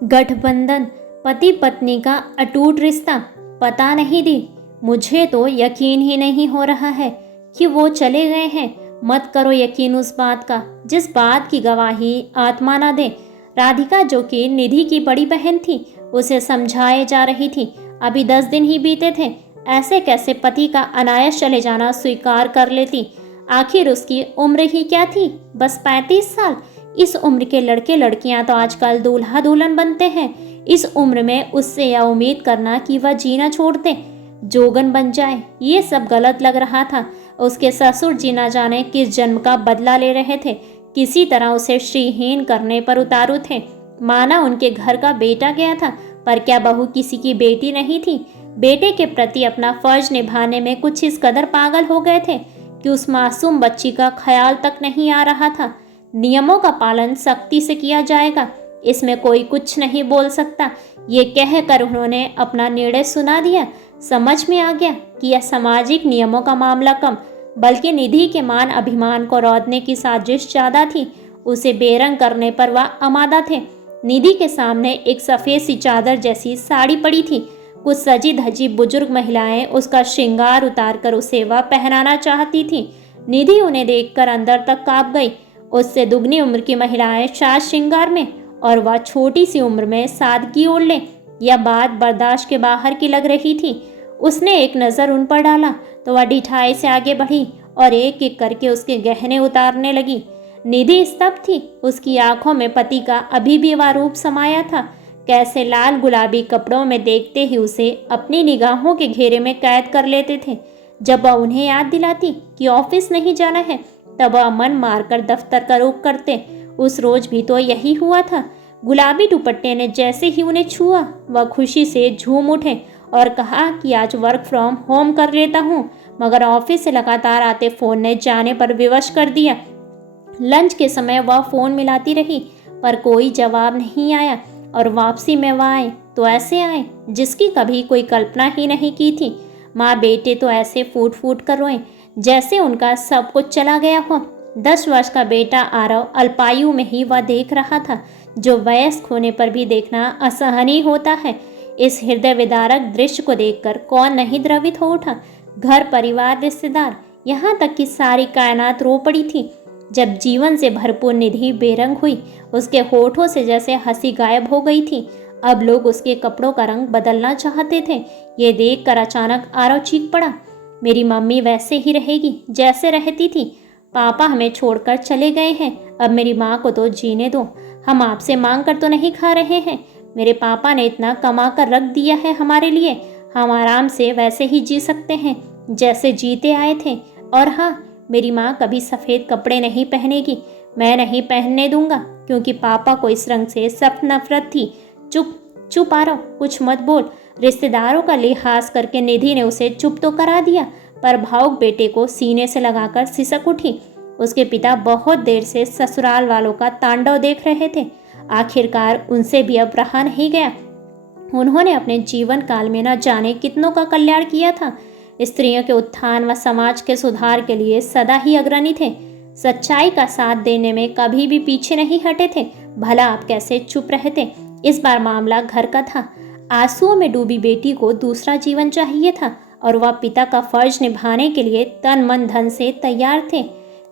गठबंधन, पति पत्नी का अटूट रिश्ता। पता नहीं दी, मुझे तो यकीन ही नहीं हो रहा है कि वो चले गए हैं। मत करो यकीन उस बात का जिस बात की गवाही आत्मा ना दे। राधिका, जो कि निधि की बड़ी बहन थी, उसे समझाए जा रही थी। अभी 10 दिन ही बीते थे, ऐसे कैसे पति का अनायास चले जाना स्वीकार कर लेती। आखिर उसकी उम्र ही क्या थी, बस 35 साल। इस उम्र के लड़के लड़कियां तो आजकल दूल्हा दुल्हन बनते हैं। इस उम्र में उससे यह उम्मीद करना कि वह जीना छोड़ दे, जोगन बन जाए, ये सब गलत लग रहा था। उसके ससुर जी न जाने किस जन्म का बदला ले रहे थे, किसी तरह उसे श्रीहीन करने पर उतारू थे। माना उनके घर का बेटा गया था, पर क्या बहू किसी की बेटी नहीं थी। बेटे के प्रति अपना फर्ज निभाने में कुछ इस कदर पागल हो गए थे कि उस मासूम बच्ची का ख्याल तक नहीं आ रहा था। नियमों का पालन सख्ती से किया जाएगा, इसमें कोई कुछ नहीं बोल सकता। ये कहकर उन्होंने अपना निर्णय सुना दिया। समझ में आ गया कि यह सामाजिक नियमों का मामला कम, बल्कि निधि के मान अभिमान को रौंदने की साजिश ज्यादा थी। उसे बेरंग करने पर वह आमादा थे। निधि के सामने एक सफ़ेद सी चादर जैसी साड़ी पड़ी थी। कुछ सजी धजी बुजुर्ग महिलाएं उसका श्रृंगार उतार कर उसे वह पहनाना चाहती थी। निधि उन्हें देखकर अंदर तक कांप गई। उससे दुगनी उम्र की महिलाएं साज श्रृंगार में और वह छोटी सी उम्र में सादगी ओढ़ ले, यह बात बर्दाश्त के बाहर की लग रही थी। उसने एक नज़र उन पर डाला तो वह ढिठाई से आगे बढ़ी और एक एक करके उसके गहने उतारने लगी। निधि स्तब्ध थी। उसकी आंखों में पति का अभी भी वह रूप समाया था। कैसे लाल गुलाबी कपड़ों में देखते ही उसे अपनी निगाहों के घेरे में कैद कर लेते थे। जब वह उन्हें याद दिलाती कि ऑफिस नहीं जाना है, तब वह मन मारकर दफ्तर का रुख करते। उस रोज भी तो यही हुआ था। गुलाबी दुपट्टे ने जैसे ही उन्हें छुआ, वह खुशी से झूम उठे और कहा कि आज वर्क फ्रॉम होम कर लेता हूँ, मगर ऑफिस से लगातार आते फोन ने जाने पर विवश कर दिया। लंच के समय वह फोन मिलाती रही, पर कोई जवाब नहीं आया और वापसी में वह आए तो ऐसे आए जिसकी कभी कोई कल्पना ही नहीं की थी। माँ बेटे तो ऐसे फूट फूट कर रोए जैसे उनका सब कुछ चला गया हो। 10 वर्ष का बेटा आरव अल्पायु में ही वह देख रहा था, जो वयस्क होने पर भी देखना असहनीय होता है। इस हृदय विदारक दृश्य को देखकर कौन नहीं द्रवित हो उठा। घर परिवार रिश्तेदार, यहाँ तक कि सारी कायनात रो पड़ी थी। जब जीवन से भरपूर निधि बेरंग हुई, उसके होठों से जैसे हंसी गायब हो गई थी। अब लोग उसके कपड़ों का रंग बदलना चाहते थे। ये देखकर अचानक आरव चीख पड़ा, मेरी मम्मी वैसे ही रहेगी जैसे रहती थी। पापा हमें छोड़कर चले गए हैं, अब मेरी माँ को तो जीने दो। हम आपसे मांग कर तो नहीं खा रहे हैं। मेरे पापा ने इतना कमा कर रख दिया है हमारे लिए, हम आराम से वैसे ही जी सकते हैं जैसे जीते आए थे। और हाँ, मेरी माँ कभी सफ़ेद कपड़े नहीं पहनेगी, मैं नहीं पहनने दूंगा, क्योंकि पापा को इस रंग से सख्त नफरत थी। चुप चुप आरव, कुछ मत बोल। रिश्तेदारों का लिहाज करके निधि ने उसे चुप तो करा दिया, पर भावुक बेटे को सीने से लगाकर सिसक उठी। उसके पिता बहुत देर से ससुराल वालों का तांडव देख रहे थे। आखिरकार उनसे भी अब रहा नहीं गया। उन्होंने अपने जीवन काल में न जाने कितनों का कल्याण किया था। स्त्रियों के उत्थान व समाज के सुधार के लिए सदा ही अग्रणी थे। सच्चाई का साथ देने में कभी भी पीछे नहीं हटे थे। भला आप कैसे चुप रहते। इस बार मामला घर का था। आंसुओं में डूबी बेटी को दूसरा जीवन चाहिए था और वह पिता का फर्ज निभाने के लिए तन मन धन से तैयार थे।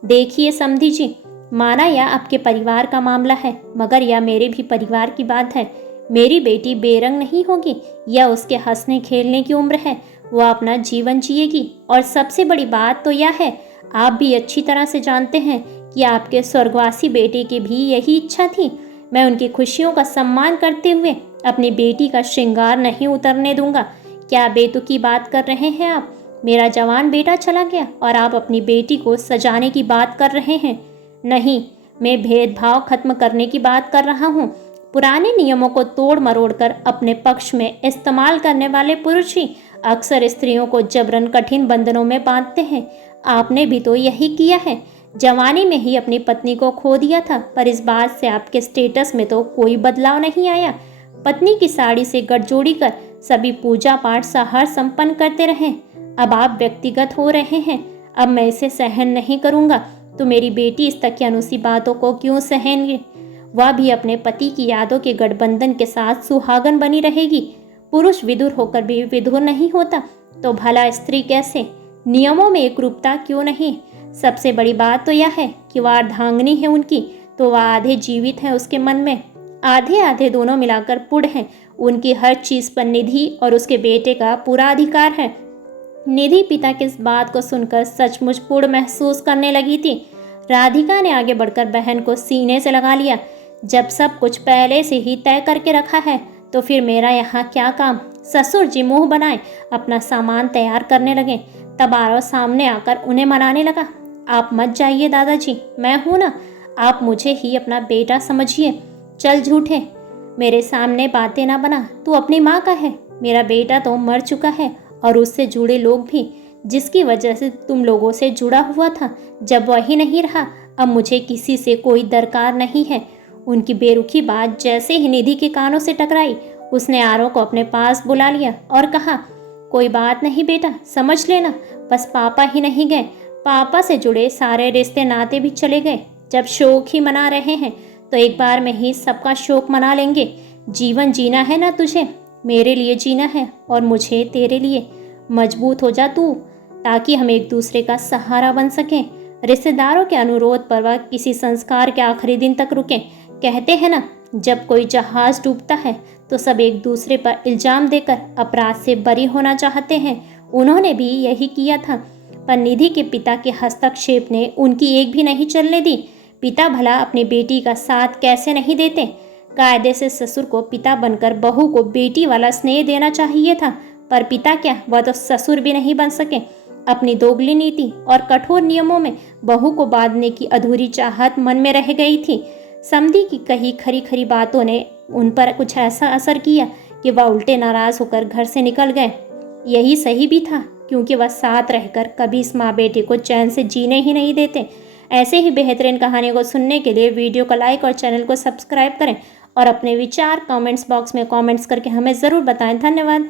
देखिए समधी जी, माना यह आपके परिवार का मामला है, मगर यह मेरे भी परिवार की बात है। मेरी बेटी बेरंग नहीं होगी, यह उसके हंसने खेलने की उम्र है, वह अपना जीवन जिएगी। और सबसे बड़ी बात तो यह है, आप भी अच्छी तरह से जानते हैं कि आपके स्वर्गवासी बेटे की भी यही इच्छा थी। मैं उनकी खुशियों का सम्मान करते हुए अपनी बेटी का श्रृंगार नहीं उतरने दूंगा। क्या बेतुकी बात कर रहे हैं आप? मेरा जवान बेटा चला गया और आप अपनी बेटी को सजाने की बात कर रहे हैं। नहीं, मैं भेदभाव खत्म करने की बात कर रहा हूँ। पुराने नियमों को तोड़ मरोड़ कर अपने पक्ष में इस्तेमाल करने वाले पुरुष ही अक्सर स्त्रियों को जबरन कठिन बंधनों में बांधते हैं। आपने भी तो यही किया है। जवानी में ही अपनी पत्नी को खो दिया था, पर इस बात से आपके स्टेटस में तो कोई बदलाव नहीं आया। पत्नी की साड़ी से गठजोड़ी कर सभी पूजा पाठ सहर्ष संपन्न करते रहे। अब आप व्यक्तिगत हो रहे हैं। अब मैं इसे सहन नहीं करूंगा, तो मेरी बेटी इस तक की अनुसी बातों को क्यों सहेंगे? वह भी अपने पति की यादों के गठबंधन के साथ सुहागन बनी रहेगी। पुरुष विदुर होकर भी विधुर नहीं होता तो भला स्त्री कैसे? नियमों में एकरूपता क्यों नहीं? सबसे बड़ी बात तो यह है कि वह अर्धांगिनी है उनकी, तो वह आधे जीवित है उसके मन में, आधे आधे दोनों मिलाकर पुढ़ हैं। उनकी हर चीज पर निधि और उसके बेटे का पूरा अधिकार है। निधि पिता की इस बात को सुनकर सचमुच पुढ़ महसूस करने लगी थी। राधिका ने आगे बढ़कर बहन को सीने से लगा लिया। जब सब कुछ पहले से ही तय करके रखा है तो फिर मेरा यहाँ क्या काम? ससुर जी मुंह बनाए अपना सामान तैयार करने लगे। तब आरव सामने आकर उन्हें मनाने लगा। आप मत जाइए दादाजी, मैं हूं ना, आप मुझे ही अपना बेटा समझिए। चल झूठे, मेरे सामने बातें ना बना, तू अपनी माँ का है। मेरा बेटा तो मर चुका है और उससे जुड़े लोग भी, जिसकी वजह से तुम लोगों से जुड़ा हुआ था। जब वही नहीं रहा, अब मुझे किसी से कोई दरकार नहीं है। उनकी बेरुखी बात जैसे ही निधि के कानों से टकराई, उसने आरव को अपने पास बुला लिया और कहा, कोई बात नहीं बेटा, समझ लेना, बस पापा ही नहीं गए, पापा से जुड़े सारे रिश्ते नाते भी चले गए। जब शोक ही मना रहे हैं तो एक बार में ही सबका शोक मना लेंगे। जीवन जीना है ना तुझे, मेरे लिए जीना है और मुझे तेरे लिए। मजबूत हो जा तू, ताकि हम एक दूसरे का सहारा बन सकें। रिश्तेदारों के अनुरोध पर वह किसी संस्कार के आखिरी दिन तक रुके। कहते हैं ना, जब कोई जहाज डूबता है तो सब एक दूसरे पर इल्जाम देकर अपराध से बरी होना चाहते हैं। उन्होंने भी यही किया था, पर निधि के पिता के हस्तक्षेप ने उनकी एक भी नहीं चलने दी। पिता भला अपनी बेटी का साथ कैसे नहीं देते? कायदे से ससुर को पिता बनकर बहू को बेटी वाला स्नेह देना चाहिए था, पर पिता क्या, वह तो ससुर भी नहीं बन सके। अपनी दोगली नीति और कठोर नियमों में बहू को बांधने की अधूरी चाहत मन में रह गई थी। समधी की कही खरी खरी बातों ने उन पर कुछ ऐसा असर किया कि वह उल्टे नाराज होकर घर से निकल गए। यही सही भी था, क्योंकि वह साथ रहकर कभी इस माँ बेटे को चैन से जीने ही नहीं देते। ऐसे ही बेहतरीन कहानियों को सुनने के लिए वीडियो को लाइक और चैनल को सब्सक्राइब करें और अपने विचार कमेंट्स बॉक्स में कमेंट्स करके हमें ज़रूर बताएं। धन्यवाद।